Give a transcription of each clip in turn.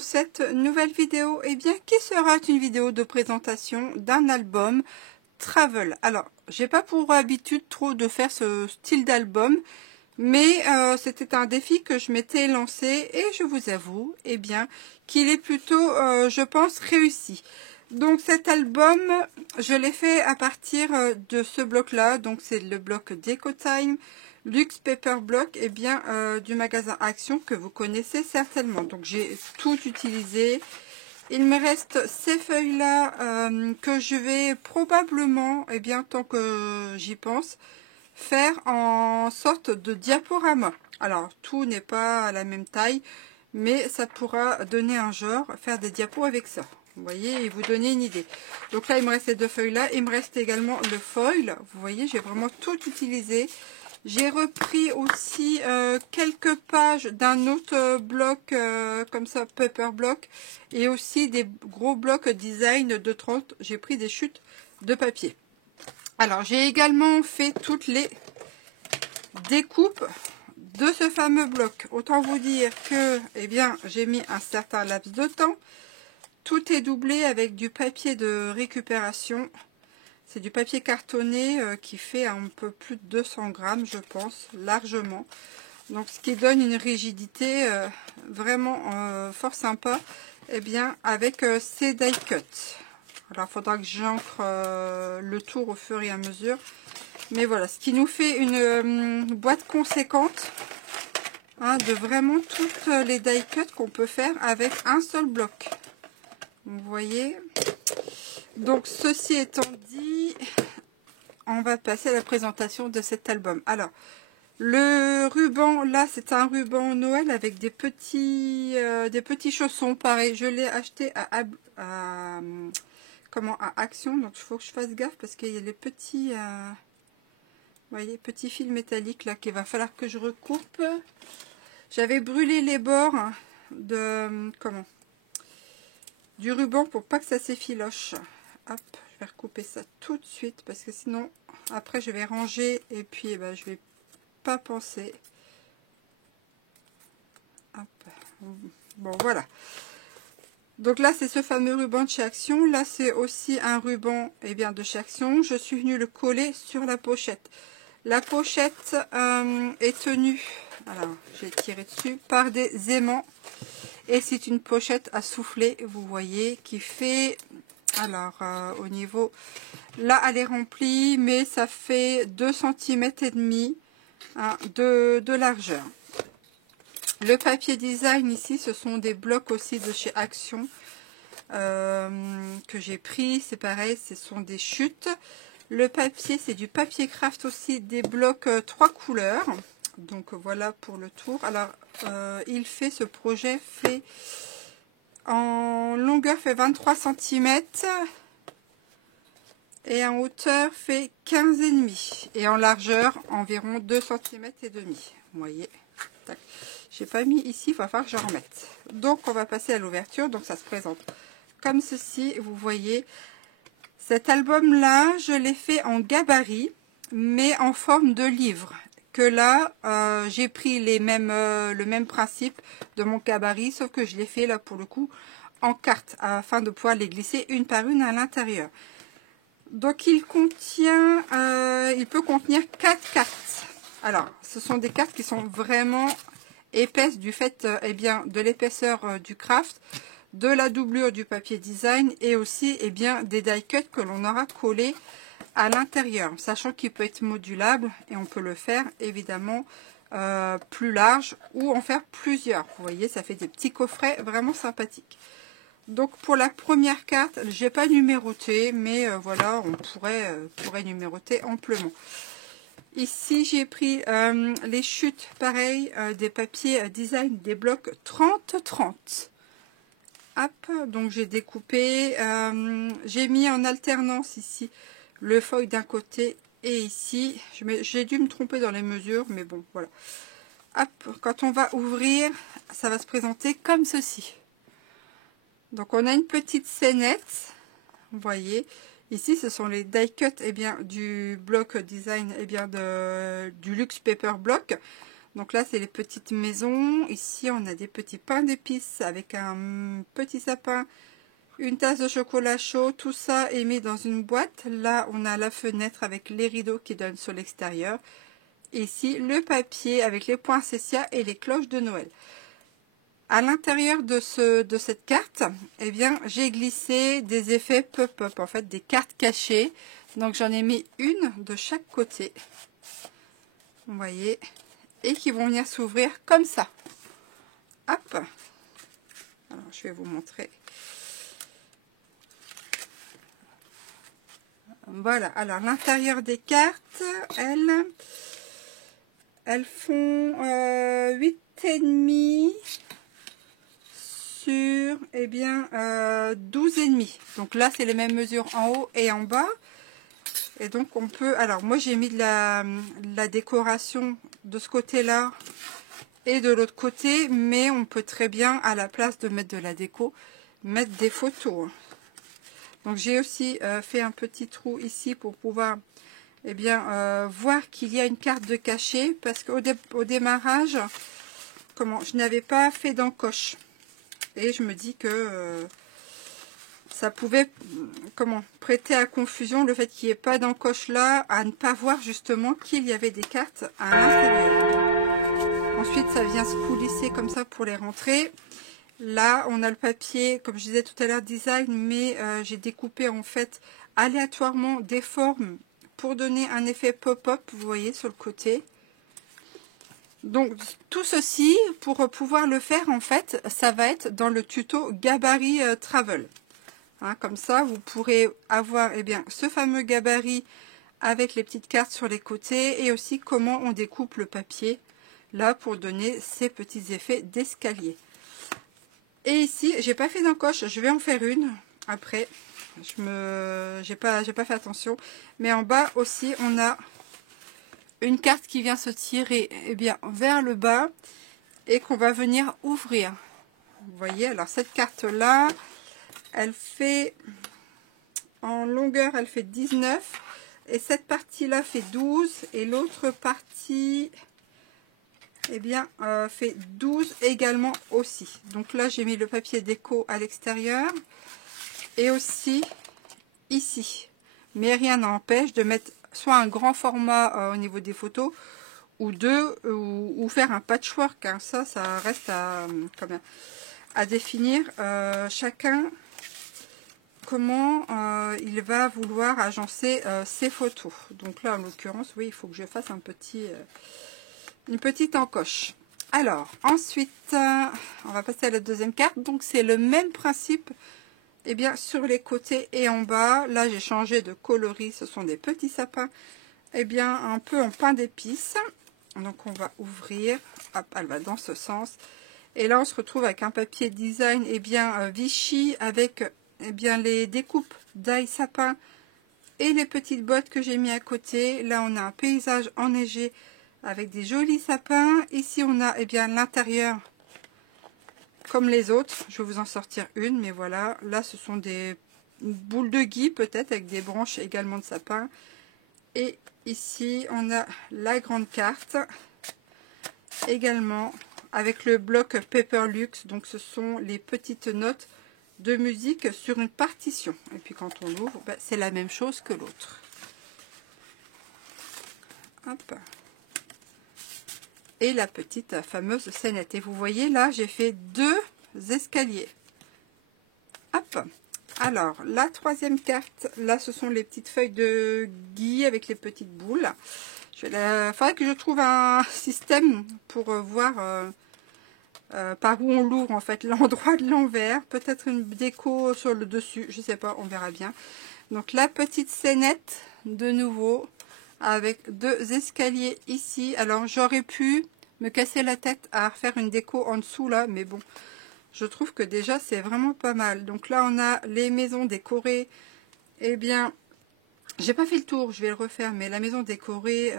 sur cette nouvelle vidéo, qui sera une vidéo de présentation d'un album Travel. Alors, j'ai pas pour habitude trop de faire ce style d'album, mais c'était un défi que je m'étais lancé et je vous avoue, qu'il est plutôt, je pense, réussi. Donc cet album, je l'ai fait à partir de ce bloc-là, donc c'est le bloc Decotime Luxe Paper Block, du magasin Action que vous connaissez certainement. Donc j'ai tout utilisé. Il me reste ces feuilles-là que je vais probablement, tant que j'y pense, faire en sorte de diaporama. Alors tout n'est pas à la même taille, mais ça pourra donner un genre, faire des diapos avec ça. Vous voyez, et vous donner une idée. Donc là, il me reste ces deux feuilles-là. Il me reste également le foil. Vous voyez, j'ai vraiment tout utilisé. J'ai repris aussi quelques pages d'un autre bloc, comme ça, paper block. Et aussi des gros blocs design de 30. J'ai pris des chutes de papier. Alors, j'ai également fait toutes les découpes de ce fameux bloc. Autant vous dire que, j'ai mis un certain laps de temps. Tout est doublé avec du papier de récupération. C'est du papier cartonné qui fait un peu plus de 200 grammes, je pense, largement. Donc, ce qui donne une rigidité vraiment fort sympa, avec ces die cuts. Alors, il faudra que j'encre le tour au fur et à mesure. Mais voilà, ce qui nous fait une boîte conséquente de vraiment toutes les die cuts qu'on peut faire avec un seul bloc. Vous voyez, donc ceci étant dit, on va passer à la présentation de cet album. Alors, le ruban, là, c'est un ruban Noël avec des petits chaussons. Pareil, je l'ai acheté à Action. Donc, il faut que je fasse gaffe parce qu'il y a les petits, vous voyez, petits fils métalliques là qu'il va falloir que je recoupe. J'avais brûlé les bords du ruban pour pas que ça s'effiloche. Hop, je vais recouper ça tout de suite parce que sinon après je vais ranger et puis je vais pas penser. Hop. Bon voilà. Donc là c'est ce fameux ruban de chez Action. Là c'est aussi un ruban de chez Action. Je suis venue le coller sur la pochette. La pochette est tenue, alors j'ai tiré dessus, par des aimants. Et c'est une pochette à souffler, vous voyez, qui fait, au niveau, là elle est remplie, mais ça fait 2,5 cm de largeur. Le papier design ici, ce sont des blocs aussi de chez Action que j'ai pris, c'est pareil, ce sont des chutes. Le papier, c'est du papier craft aussi, des blocs 3 couleurs. Donc voilà pour le tour. Alors ce projet fait en longueur fait 23 cm et en hauteur fait 15,5 et en largeur environ 2 cm et demi. Vous voyez, j'ai pas mis ici, il va falloir que j'en remette. Donc on va passer à l'ouverture. Donc ça se présente comme ceci, vous voyez. Cet album là, je l'ai fait en gabarit mais en forme de livre. Que là, j'ai pris le même principe de mon gabarit, sauf que je l'ai fait là pour le coup en cartes, afin de pouvoir les glisser une par une à l'intérieur. Donc il peut contenir 4 cartes. Alors, ce sont des cartes qui sont vraiment épaisses du fait de l'épaisseur du craft, de la doublure du papier design et aussi des die cuts que l'on aura collés à l'intérieur, sachant qu'il peut être modulable et on peut le faire évidemment plus large ou en faire plusieurs. Vous voyez, ça fait des petits coffrets vraiment sympathiques. Donc pour la première carte, j'ai pas numéroté, mais voilà, on pourrait numéroter amplement. Ici j'ai pris les chutes, pareil, des papiers design, des blocs 30-30. Hop, donc j'ai découpé, j'ai mis en alternance ici le foil d'un côté et ici, j'ai dû me tromper dans les mesures, mais bon, voilà. Hop, quand on va ouvrir, ça va se présenter comme ceci. Donc on a une petite scénette, vous voyez. Ici, ce sont les die cuts du bloc design du Luxe Paper Block. Donc là, c'est les petites maisons. Ici, on a des petits pains d'épices avec un petit sapin, une tasse de chocolat chaud. Tout ça est mis dans une boîte. Là, on a la fenêtre avec les rideaux qui donnent sur l'extérieur. Ici, le papier avec les poinsettias et les cloches de Noël. À l'intérieur de cette carte, eh bien, j'ai glissé des effets pop-up, en fait, des cartes cachées. Donc, j'en ai mis une de chaque côté. Vous voyez, et qui vont venir s'ouvrir comme ça. Hop. Alors, je vais vous montrer. Voilà. Alors, l'intérieur des cartes, elles font 8,5 sur, eh bien, 12,5. Donc là, c'est les mêmes mesures en haut et en bas. Et donc, on peut... Alors, moi, j'ai mis de la décoration de ce côté-là et de l'autre côté. Mais on peut très bien, à la place de mettre de la déco, mettre des photos. Donc, j'ai aussi fait un petit trou ici pour pouvoir, eh bien, voir qu'il y a une carte de cachet. Parce qu'au démarrage, je n'avais pas fait d'encoche. Et je me dis que ça pouvait prêter à confusion le fait qu'il n'y ait pas d'encoche là, à ne pas voir justement qu'il y avait des cartes à l'intérieur. Ensuite, ça vient se coulisser comme ça pour les rentrer. Là, on a le papier, comme je disais tout à l'heure, design, mais j'ai découpé en fait aléatoirement des formes pour donner un effet pop-up, vous voyez, sur le côté. Donc, tout ceci, pour pouvoir le faire, en fait, ça va être dans le tuto Gabarit Travel. Hein, comme ça, vous pourrez avoir eh bien, ce fameux gabarit avec les petites cartes sur les côtés et aussi comment on découpe le papier, là, pour donner ces petits effets d'escalier. Et ici, j'ai pas fait d'encoche, je vais en faire une après. J'ai pas fait attention. Mais en bas aussi, on a une carte qui vient se tirer eh bien, vers le bas et qu'on va venir ouvrir. Vous voyez, alors cette carte-là, elle fait, en longueur, elle fait 19. Et cette partie-là fait 12. Et l'autre partie, eh bien, fait 12 également aussi. Donc là, j'ai mis le papier déco à l'extérieur. Et aussi ici. Mais rien n'empêche de mettre soit un grand format au niveau des photos, ou deux, ou faire un patchwork. Hein. Ça reste à définir. Chacun, comment il va vouloir agencer ses photos. Donc là, en l'occurrence, oui, il faut que je fasse une petite encoche. Alors, ensuite, on va passer à la deuxième carte. Donc, c'est le même principe. Eh bien, sur les côtés et en bas, là, j'ai changé de coloris. Ce sont des petits sapins, eh bien, un peu en pain d'épices. Donc, on va ouvrir. Hop, elle va dans ce sens. Et là, on se retrouve avec un papier design, eh bien, Vichy, avec, eh bien, les découpes d'ail sapin et les petites bottes que j'ai mis à côté. Là, on a un paysage enneigé avec des jolis sapins. Ici, on a, eh bien, l'intérieur comme les autres. Je vais vous en sortir une, mais voilà. Là, ce sont des boules de gui, peut-être, avec des branches également de sapin. Et ici, on a la grande carte, également, avec le bloc Paperlux. Donc, ce sont les petites notes de musique sur une partition. Et puis, quand on l'ouvre, ben, c'est la même chose que l'autre. Hop. Et la petite fameuse scénette. Et vous voyez, là, j'ai fait 2 escaliers. Hop. Alors, la troisième carte, là, ce sont les petites feuilles de gui avec les petites boules. Il faudrait que je trouve un système pour voir par où on l'ouvre, en fait, l'endroit de l'envers. Peut-être une déco sur le dessus, je sais pas, on verra bien. Donc, la petite scénette, de nouveau, avec 2 escaliers ici. Alors, j'aurais pu me casser la tête à refaire une déco en dessous, là, mais bon, je trouve que déjà, c'est vraiment pas mal. Donc là, on a les maisons décorées. Eh bien, j'ai pas fait le tour, je vais le refaire, mais la maison décorée,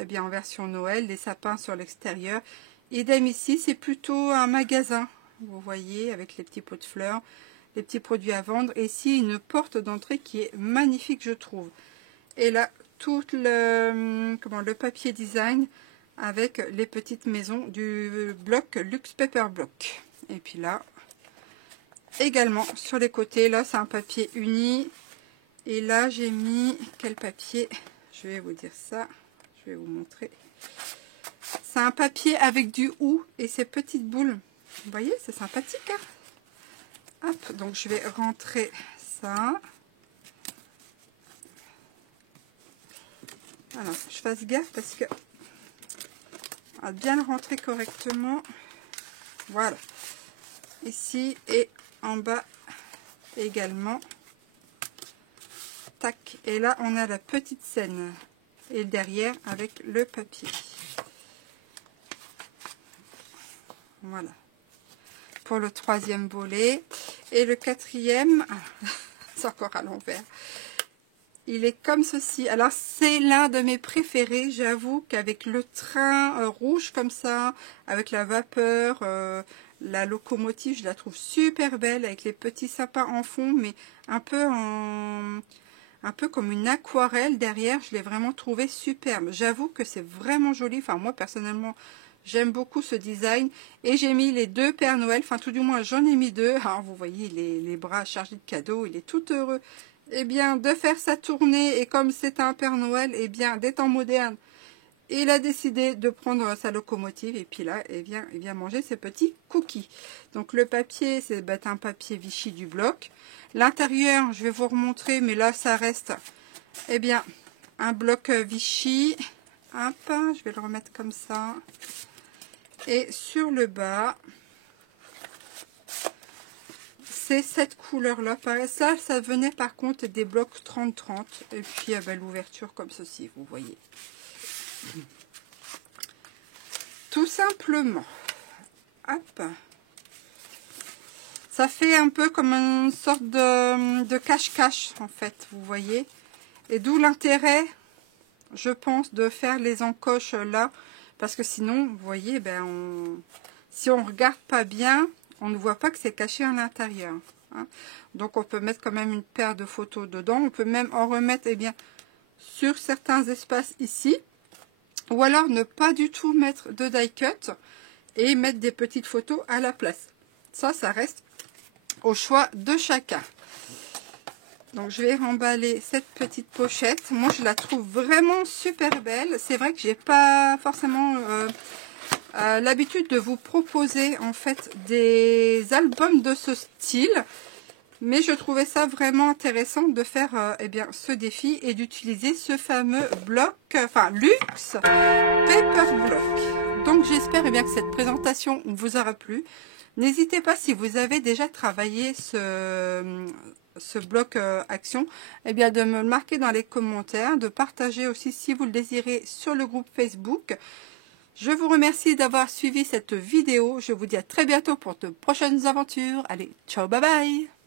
eh bien, en version Noël, les sapins sur l'extérieur. Idem ici, c'est plutôt un magasin, vous voyez, avec les petits pots de fleurs, les petits produits à vendre. Et ici, une porte d'entrée qui est magnifique, je trouve. Et là, tout le papier design avec les petites maisons du bloc Luxe Paper Block. Et puis là, également sur les côtés, là c'est un papier uni. Et là j'ai mis quel papier? Je vais vous dire ça, je vais vous montrer. C'est un papier avec du hou et ces petites boules. Vous voyez, c'est sympathique, hein? Hop, donc je vais rentrer ça. Alors, je fasse gaffe parce que on va bien le rentrer correctement. Voilà. Ici et en bas également. Tac. Et là, on a la petite scène. Et derrière avec le papier. Voilà. Pour le troisième volet. Et le quatrième, c'est encore à l'envers. Il est comme ceci. Alors, c'est l'un de mes préférés. J'avoue qu'avec le train rouge comme ça, avec la vapeur, la locomotive, je la trouve super belle avec les petits sapins en fond, mais un peu comme une aquarelle derrière. Je l'ai vraiment trouvé superbe. J'avoue que c'est vraiment joli. Enfin, moi, personnellement, j'aime beaucoup ce design. Et j'ai mis les deux Pères Noël. Enfin, tout du moins, j'en ai mis deux. Alors, vous voyez, les bras chargés de cadeaux. Il est tout heureux. Eh bien, de faire sa tournée. Et comme c'est un Père Noël, eh bien, des temps modernes, il a décidé de prendre sa locomotive. Et puis là, il vient manger ses petits cookies. Donc, le papier, c'est un papier Vichy du bloc. L'intérieur, je vais vous remontrer, mais là, ça reste, eh bien, un bloc Vichy. Hop, je vais le remettre comme ça. Et sur le bas, c'est cette couleur-là. Ça venait par contre des blocs 30-30. Et puis, l'ouverture comme ceci, vous voyez. Tout simplement. Hop. Ça fait un peu comme une sorte de cache-cache, en fait, vous voyez. Et d'où l'intérêt, je pense, de faire les encoches là. Parce que sinon, vous voyez, si on ne regarde pas bien, on ne voit pas que c'est caché à l'intérieur. Hein. Donc, on peut mettre quand même une paire de photos dedans. On peut même en remettre, eh bien, sur certains espaces ici. Ou alors, ne pas du tout mettre de die cut et mettre des petites photos à la place. Ça reste au choix de chacun. Donc je vais remballer cette petite pochette. Moi je la trouve vraiment super belle. C'est vrai que j'ai pas forcément l'habitude de vous proposer en fait des albums de ce style. Mais je trouvais ça vraiment intéressant de faire eh bien, ce défi et d'utiliser ce fameux bloc, enfin Luxe Paper Block. Donc j'espère eh bien, que cette présentation vous aura plu. N'hésitez pas, si vous avez déjà travaillé ce bloc action, eh bien de me le marquer dans les commentaires, de partager aussi si vous le désirez sur le groupe Facebook. Je vous remercie d'avoir suivi cette vidéo. Je vous dis à très bientôt pour de prochaines aventures. Allez, ciao, bye bye!